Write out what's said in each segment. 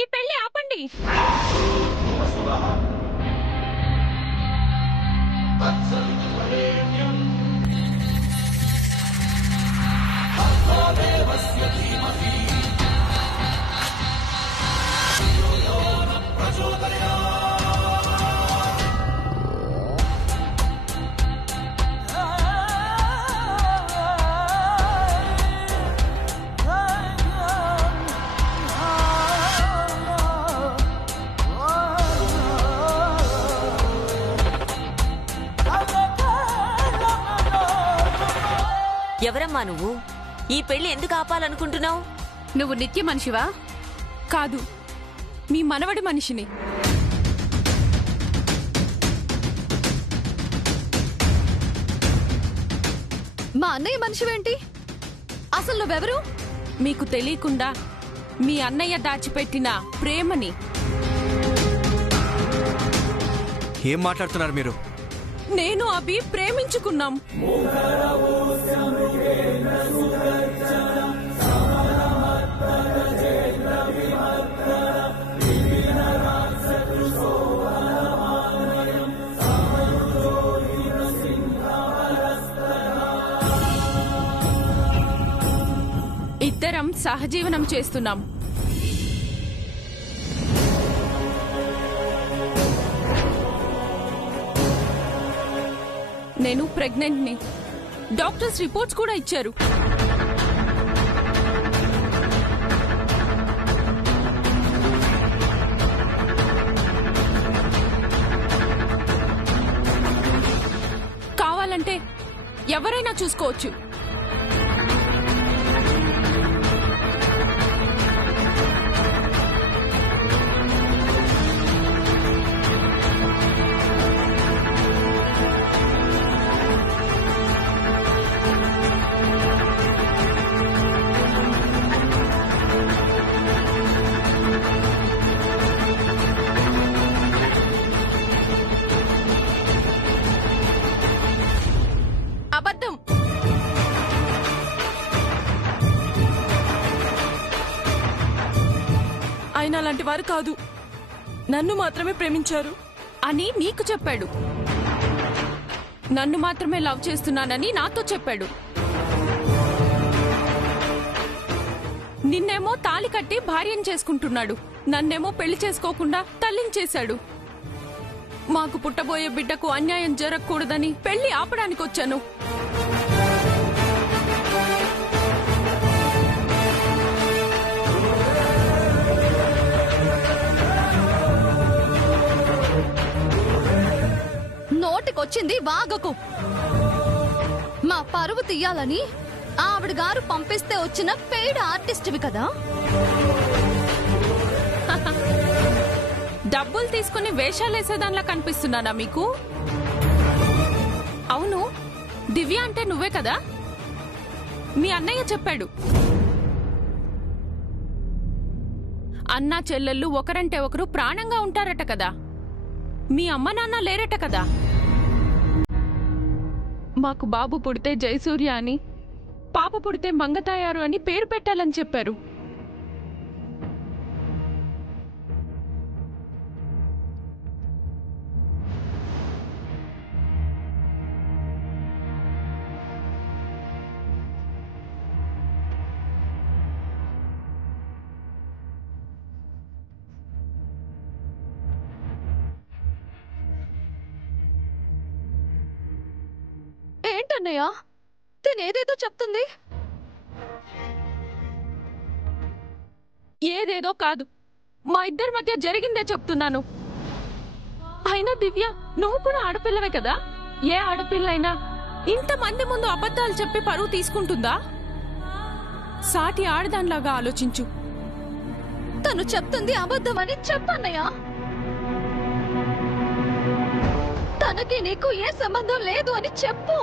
ఈ పెళ్లి ఆపండి. ఎవరమ్మా నువ్వు? ఈ పెళ్లి ఎందుకు ఆపాలనుకుంటున్నావు? నువ్వు నిత్య మనిషివా? కాదు, మీ మనవడి మనిషిని. మా అన్నయ్య మనిషివేంటి? అసలు నువ్వెవరు? మీకు తెలియకుండా మీ అన్నయ్య దాచిపెట్టిన ప్రేమని. ఏం మాట్లాడుతున్నారు మీరు? నేను అభి ప్రేమించుకున్నాం. ఇద్దరం సహజీవనం చేస్తున్నాం. నేను ప్రెగ్నెంట్ని. డాక్టర్స్ రిపోర్ట్స్ కూడా ఇచ్చారు. కావాలంటే ఎవరైనా చూసుకోవచ్చు. అబద్ధం. ఆయన అలాంటి వారు కాదు, నన్ను మాత్రమే ప్రేమించారు అని నీకు చెప్పాడు. నన్ను మాత్రమే లవ్ చేస్తున్నానని నాతో చెప్పాడు. నిన్నేమో తాళి కట్టి భార్యను చేసుకుంటున్నాడు, నన్నేమో పెళ్లి చేసుకోకుండా తల్లిని చేశాడు. మాకు పుట్టబోయే బిడ్డకు అన్యాయం జరగకూడదని పెళ్లి ఆపడానికి వచ్చాను. నోటికొచ్చింది వాగకు. మా పరువు తీయాలని ఆవిడ గారు పంపిస్తే వచ్చిన పెయిడ్ ఆర్టిస్ట్వి కదా. డబ్బులు తీసుకుని వేషాలేసేదానిలా కనిపిస్తున్నానా మీకు? అవును, దివ్య అంటే నువ్వే కదా? మీ అన్నయ్య చెప్పాడు. అన్నా చెల్లెళ్ళు ఒకరంటే ఒకరు ప్రాణంగా ఉంటారట కదా. మీ అమ్మ నాన్న లేరట కదా. మాకు బాబు పుడితే జయసూర్య అని, పాప పుడితే మంగతాయారు అని పేరు పెట్టాలని చెప్పారు. ఏంటన్నయ్య, తినేదేదో చెప్తుంది. ఏదేదో కాదు, మా ఇద్దరి మధ్య జరిగిందే చెప్తున్నాను. అయినా దివ్య, నువ్వు కూడా ఆడపిల్లవే కదా. ఏ ఆడపిల్లైనా ఇంతమంది ముందు అబద్ధాలు చెప్పి పరువు తీసుకుంటుందా? సాటి ఆడదానిలాగా ఆలోచించు. తను చెప్తుంది అబద్ధమని చెప్పన్నయ్య. తనకి నీకు ఏ సంబంధం లేదు అని చెప్పు.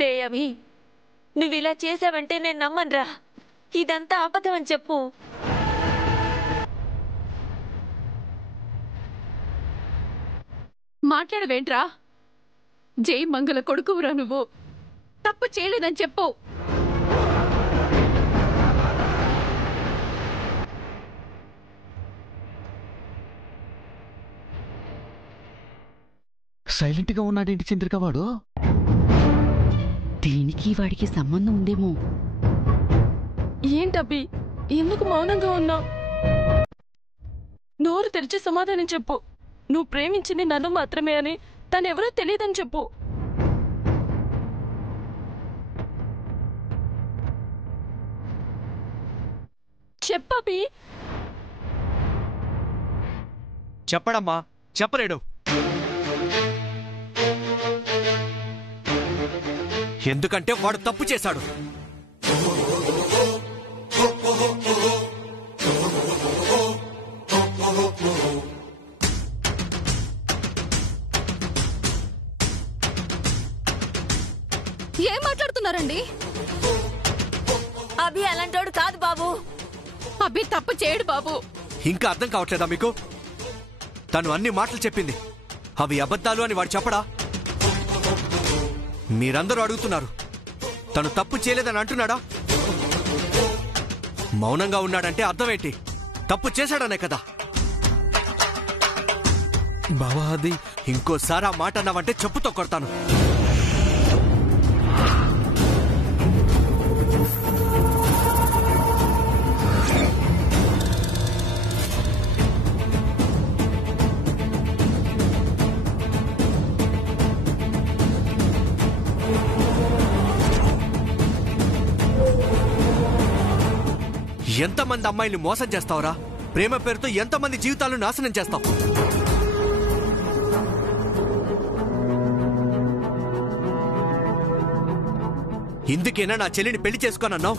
రేయవి, నువ్విలా చేసావంటే నేను నమ్మనురా. ఇదంతా అబద్ధం అని చెప్పు. మాట్లాడవేంట్రా? జై మంగళ కొడుకురా నువ్వు. తప్పు చేయలేదని చెప్పు. సైలెంట్ గా ఉన్నాడేంటి చంద్రిక వాడు? దీనికి వాడికి సంబంధం ఉందేమో. ఏంటబ్బి, ఎందుకు మౌనంగా ఉన్నావు? నోరు తెరిచి సమాధానం చెప్పు. నువ్వు ప్రేమించింది నన్ను మాత్రమే అని తనెవరో తెలియదని చెప్పు. చెప్పబ్బి. చెప్పడమ్మా, చెప్పలేడు. ఎందుకంటే వాడు తప్పు చేశాడు. ఏం మాట్లాడుతున్నారండి? అభి అలాంటోడు కాదు బాబు. అబ్బి తప్పు చేయడు బాబు. ఇంకా అర్థం కావట్లేదా మీకు? తను అన్ని మాటలు చెప్పింది, అవి అబద్ధాలు అని వాడు చెప్పడా? మీరందరూ అడుగుతున్నారు, తను తప్పు చేయలేదని అంటున్నాడా? మౌనంగా ఉన్నాడంటే అర్థమేంటి? తప్పు చేశాడనే కదా. బావా, అది ఇంకోసారి ఆ మాట అన్నావంటే చెప్పుతో కొడతాను. ఎంతమంది అమ్మాయిల్ని మోసం చేస్తావురా? ప్రేమ పేరుతో ఎంతమంది జీవితాలను నాశనం చేస్తావు? ఇందుకేనా నా చెల్లిని పెళ్లి చేసుకోనన్నావు?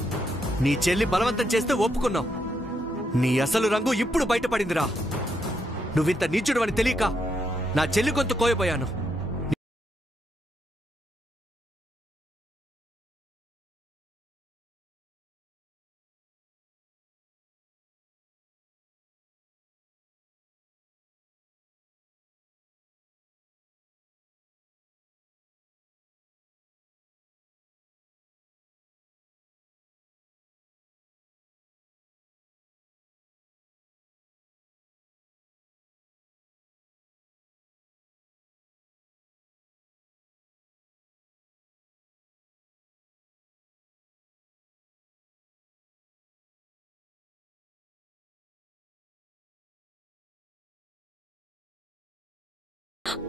నీ చెల్లి బలవంతం చేస్తే ఒప్పుకున్నావు. నీ అసలు రంగు ఇప్పుడు బయటపడిందిరా. నువ్వింత నీచుడు అని తెలియక నా చెల్లి గొంతు కోయబోయాను.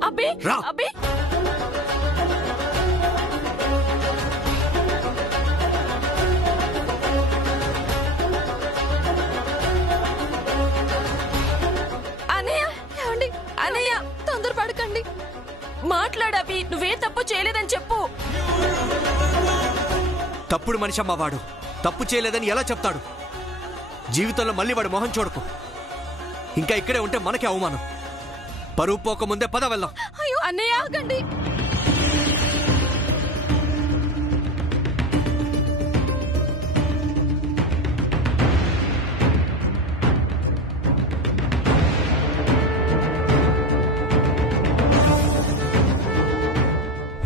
అబ్బి, రా. అబ్బి. అన్నయ్య, ఏమండి? అన్నయ్య, తొందరపడకండి. మాట్లాడబ్బి, నువ్వే తప్పు చేయలేదని చెప్పు. తప్పుడు మనిషి అమ్మవాడు. తప్పు చేయలేదని ఎలా చెప్తాడు? జీవితంలో మళ్ళీ వాడు మొహం చూడకు. ఇంకా ఇక్కడే ఉంటే మనకే అవమానం. పరువు పోకముందే పద వెళ్దాం. అయ్యో అన్నయ్య, ఆగండి.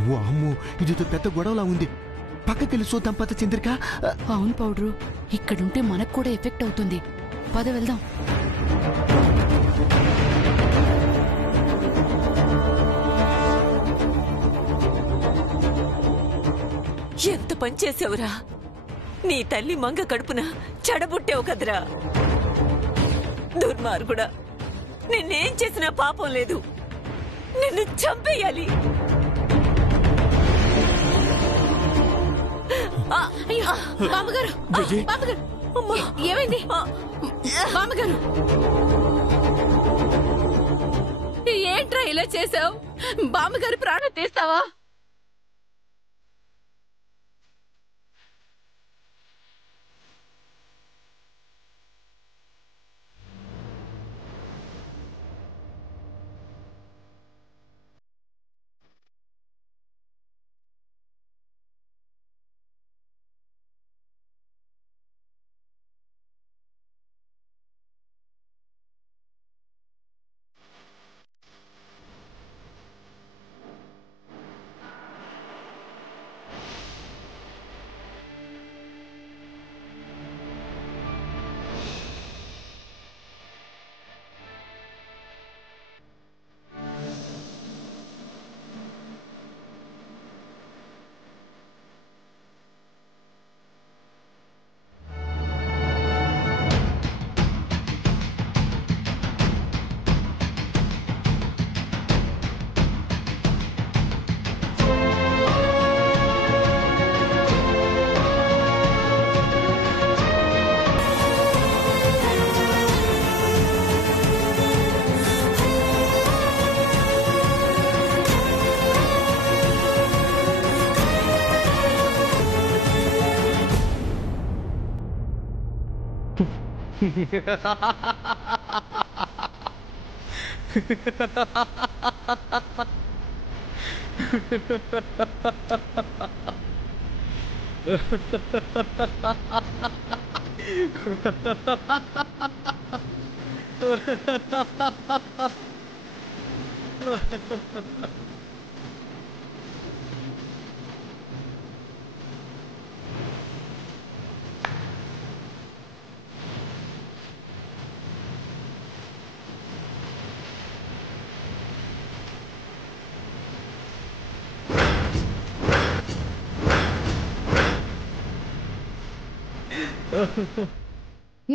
వామ్మో, ఇదితో పెద్ద గొడవలా ఉంది. పక్కకెళ్ళి చూద్దాం పద చంద్రిక. అవును పౌడ్రు, ఇక్కడుంటే మనకు కూడా ఎఫెక్ట్ అవుతుంది. పద వెళ్దాం. ఎంత పని చేసావురా? నీ తల్లి మంగ కడుపున చెడబుట్టావు కదరా. దుర్మార్గుడా, నిన్నేం చేసినా పాపం లేదు. నిన్ను చంపేయాలి. బామ్మగారు, బామ్మగారు, ఏమైంది? బామ్మగారు, ఏంట్రా ఇలా చేసావు? బామ్మగారు ప్రాణం తీస్తావా?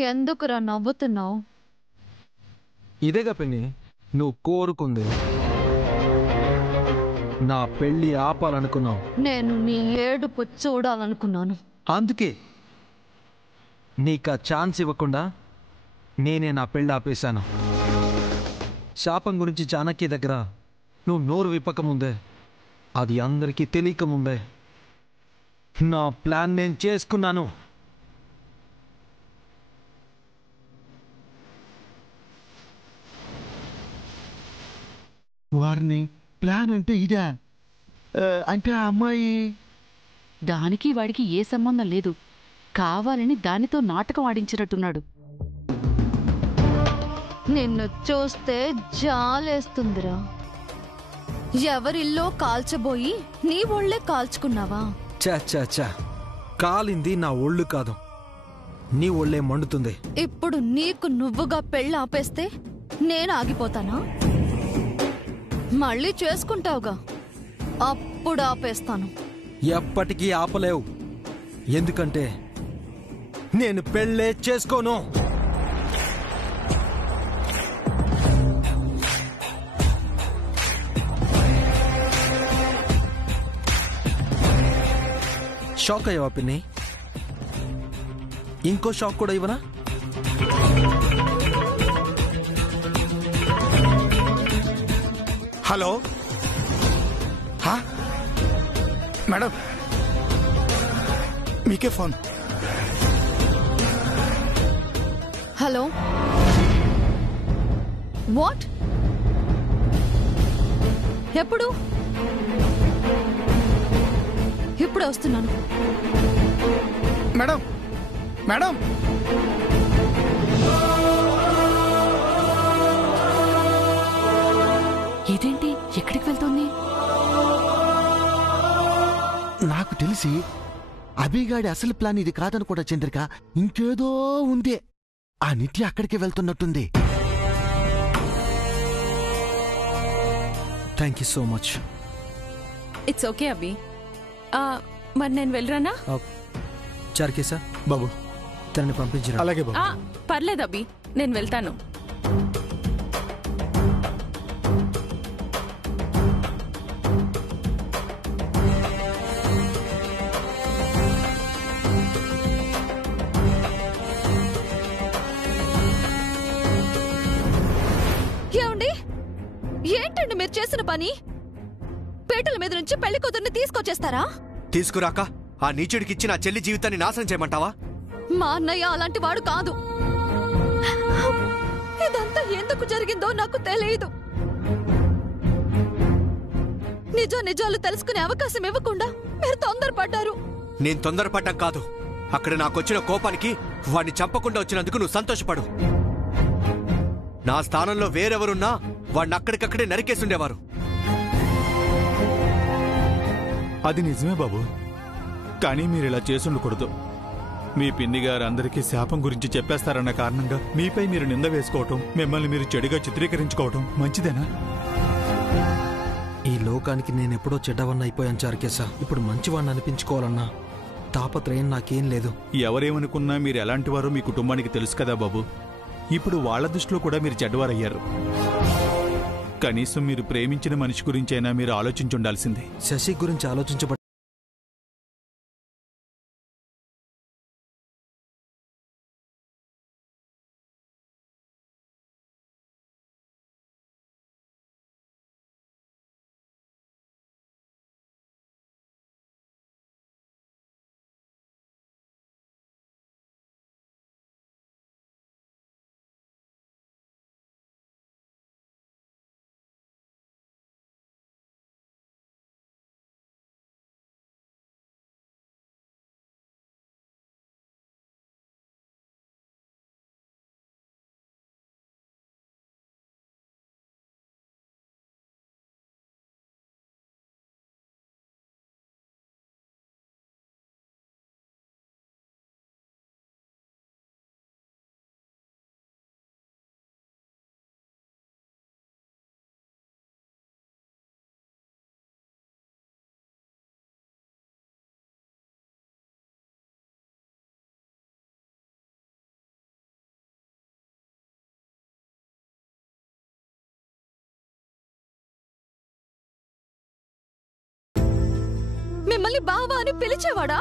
ఎందుకురా నవ్వుతున్నావు? ఇదేగా పిన్ని నువ్వు కోరుకుంది. నా పెళ్లి ఆపాలనుకున్నావు. నేను నీ ఏడుపు చూడాలనుకున్నాను. అందుకే నీకు ఆ ఛాన్స్ ఇవ్వకుండా నేనే నా పెళ్ళి ఆపేశాను. శాపం గురించి చాణక్య దగ్గర నువ్వు నోరు విప్పకముందే, అది అందరికీ తెలియకముందే నా ప్లాన్ నేను చేసుకున్నాను. వారిని ప్లాన్ అంటే ఇదా? అంటే ఆ అమ్మాయి దానికి వాడికి ఏ సంబంధం లేదు. కావాలని దానితో నాటకం ఆడించినట్టున్నాడు. నిన్ను చూస్తే జాలేస్తుందిరా. ఎవరిల్లో కాల్చబోయి నీ ఒళ్ళే కాల్చుకున్నావా? చా చా చా, కాలింది నా ఒళ్ళు కాదు, నీ ఒళ్ళే మండుతుంది. ఇప్పుడు నీకు నువ్వుగా పెళ్ళి ఆపేస్తే నేను ఆగిపోతానా? మళ్ళీ చేసుకుంటావుగా, అప్పుడు ఆపేస్తాను. ఎప్పటికీ ఆపలేవు, ఎందుకంటే నేను పెళ్ళే చేసుకోను. షాక్ అయ్యావా పిన్ని? ఇంకో షాక్ కూడా ఇవ్వనా? హలో, మేడం, మీకే ఫోన్. Hello, what? ఎప్పుడు? ఇప్పుడే వస్తున్నాను. మేడం, మేడం, ఇదేంటి ఎక్కడికి వెళ్తుంది? నాకు తెలిసి అభిగాడి అసలు ప్లాన్ ఇది కాదనుకోట చంద్రిక, ఇంకేదో ఉంది. ఆ నిత్య అక్కడికి వెళ్తున్నట్టుంది. Thank you so much. It's okay Abhi. మరి నేను వెళ్ళరానా? చార్కేసా బాబు, తనని పంపించరా. అలాగే బాబు. పర్లేదు అభి, నేను వెళ్తాను. ఏమండి, ఏంటండి మీరు చేసిన పని? పేటల మీద నుంచి పెళ్లి కూతుర్ని తీసుకొచ్చేస్తారా? తీసుకురాక ఆ నీచుడికిచ్చి నా చెల్లి జీవితాన్ని నాశనం చేయమంటావా? మా అన్నయ్య అలాంటి వాడు కాదు. ఇదంతా ఎందుకు జరిగిందో నాకు తెలియదు. నిజాలు తెలుసుకునే అవకాశం ఇవ్వకుండా మీరు తొందరపడ్డారు. నేను తొందరపడ్డం కాదు, అక్కడ నాకొచ్చిన కోపానికి వాడిని చంపకుండా వచ్చినందుకు నువ్వు సంతోషపడు. నా స్థానంలో వేరెవరున్నా వాడిని అక్కడికక్కడే నరికేసుండేవారు. అది నిజమే బాబు, కానీ మీరు ఇలా చేసుండకూడదు. మీ పిన్ని గారు అందరికీ శాపం గురించి చెప్పేస్తారన్న కారణంగా మీపై మీరు నింద వేసుకోవటం, మిమ్మల్ని మీరు చెడుగా చిత్రీకరించుకోవటం మంచిదేనా? ఈ లోకానికి నేనెప్పుడో చెడ్డవన్న అయిపోయాను చార్కేసా. ఇప్పుడు మంచివాడిని అనిపించుకోవాలన్నా తాపత్రయం నాకేం లేదు. ఎవరేమనుకున్నా మీరు ఎలాంటివారో మీ కుటుంబానికి తెలుసు కదా బాబు. ఇప్పుడు వాళ్ల దృష్టిలో కూడా మీరు చెడ్డవారయ్యారు. కనీసం మీరు ప్రేమించిన మనిషి గురించైనా మీరు ఆలోచించుండాల్సిందే. శశి గురించి ఆలోచించబడి మిమ్మల్ని బావా అని పిలిచేవాడా?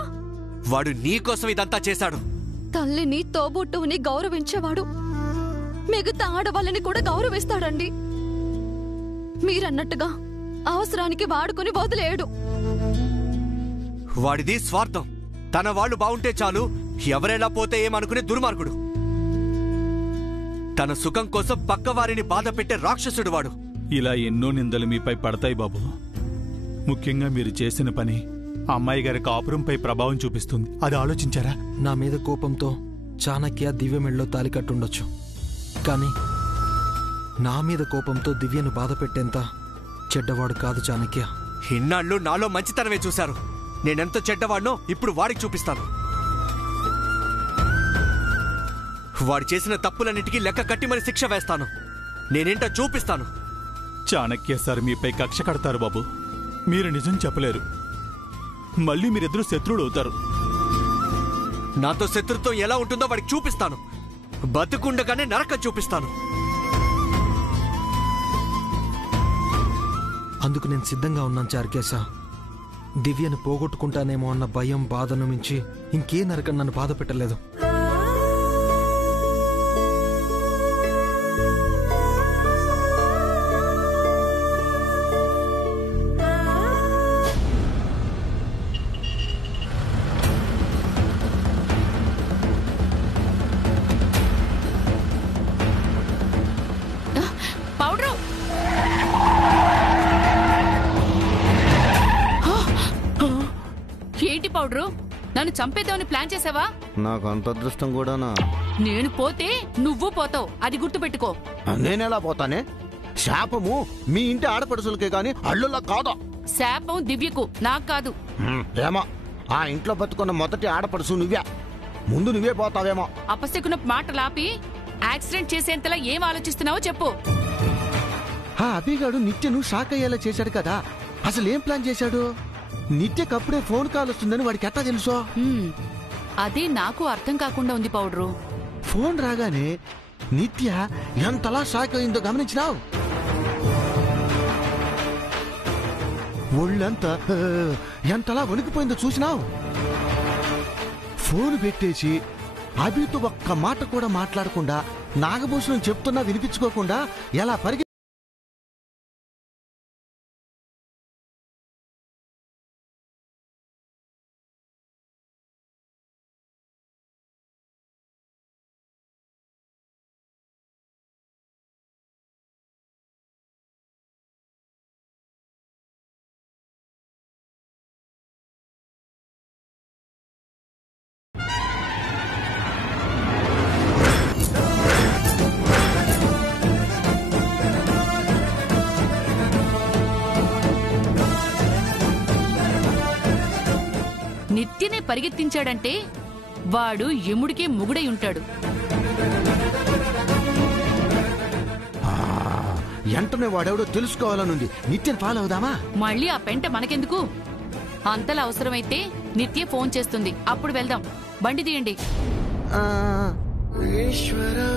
వాడు నీకోసం ఇదంతా చేశాడు. తల్లిని తోబుట్టువుని గౌరవించేవాడు మిగతా ఆడవాళ్ళని కూడా గౌరవిస్తాడండి. మీరన్నట్టుగా అవసరానికి వాడుకుని వదిలేయడు. వాడిది స్వార్థం. తన వాళ్ళు బాగుంటే చాలు, ఎవరెలా పోతే ఏమనుకునే దుర్మార్గుడు. తన సుఖం కోసం పక్కవారిని బాధ పెట్టే రాక్షసుడు వాడు. ఇలా ఎన్నో నిందలు మీపై పడతాయి బాబు. ముఖ్యంగా మీరు చేసిన పని అమ్మాయి గారి కాపురంపై ప్రభావం చూపిస్తుంది. అది ఆలోచించారా? నా మీద కోపంతో చాణక్య దివ్య మెళ్ళలో తాలి కట్టుండొచ్చు, కానీ నా మీద కోపంతో దివ్యను బాధ పెట్టేంత చెడ్డవాడు కాదు చాణక్య. ఇన్నాళ్ళు నాలో మంచితనమే చూశారు. నేనెంత చెడ్డవాడినో ఇప్పుడు వాడికి చూపిస్తాను. వాడు చేసిన తప్పులన్నిటికీ లెక్క కట్టి మరి శిక్ష వేస్తాను. నేనేంటో చూపిస్తాను. చాణక్య సార్ మీపై కక్ష కడతారు బాబు. మీరు నిజం చెప్పలేరు. మళ్ళీ మీరిద్దరూ శత్రువులు అవుతారు. నాతో శత్రుత్వం ఎలా ఉంటుందో వాడికి చూపిస్తాను. బతుకుండగానే నరకం చూపిస్తాను. అందుకు నేను సిద్ధంగా ఉన్నాను చారుకేశ. దివ్యను పోగొట్టుకుంటానేమో అన్న భయం, బాధను మించి ఇంకే నరకం నన్ను బాధ పెట్టలేదు. పౌడరు ఏంటి పౌడరు? నన్ను చంపేద్దామని ప్లాన్ చేసావా? నాకు అంత అదృష్టం కూడానా? నేను పోతే నువ్వు పోతావు, అది గుర్తుపెట్టుకో. నేనెలా పోతానే? శాపము మీ ఇంటి ఆడపడుసులకే గాని అల్లులా కాదా? శాపం దివ్యకు, నాకు కాదు. ఏమో, ఆ ఇంట్లో బతుకున్న మొదటి ఆడపడుసు నువ్వే. ముందు నువ్వే పోతావేమో. అపశకున మాటలాపి యాక్సిడెంట్ చేసేంతలా ఏం ఆలోచిస్తున్నావో చెప్పు. ఆ అభిగాడు నిత్యను షాక్ అయ్యేలా చేశాడు కదా, అసలు ఏం ప్లాన్ చేశాడు? నిత్యకప్పుడే ఫోన్ కాల్ వస్తుందని వాడికి ఎట్టా తెలుసో? అదే నాకు అర్థం కాకుండా ఉంది పౌడరు. ఫోన్ రాగానే నిత్య ఎంతలా షాక్ అయిందో గమనించినావు? ఒళ్ళంతా ఎంతలా వణికిపోయిందో చూసినావు? ఫోన్ పెట్టేసి అభితో ఒక్క మాట కూడా మాట్లాడకుండా, నాగభూషణం చెప్తున్నా వినిపించుకోకుండా ఎలా పరిగె నిత్యనే పరిగెత్తించాడంటే వాడు యముడికే మొగుడై ఉంటాడు. వెంటనే వాడెవడో తెలుసుకోవాలనుంది. నిత్యను ఫాలో అవుదామా? మళ్ళీ ఆ పెంట మనకెందుకు? అంతలా అవసరమైతే నిత్య ఫోన్ చేస్తుంది, అప్పుడు వెళ్దాం. బండి తీయండి. ఈశ్వరా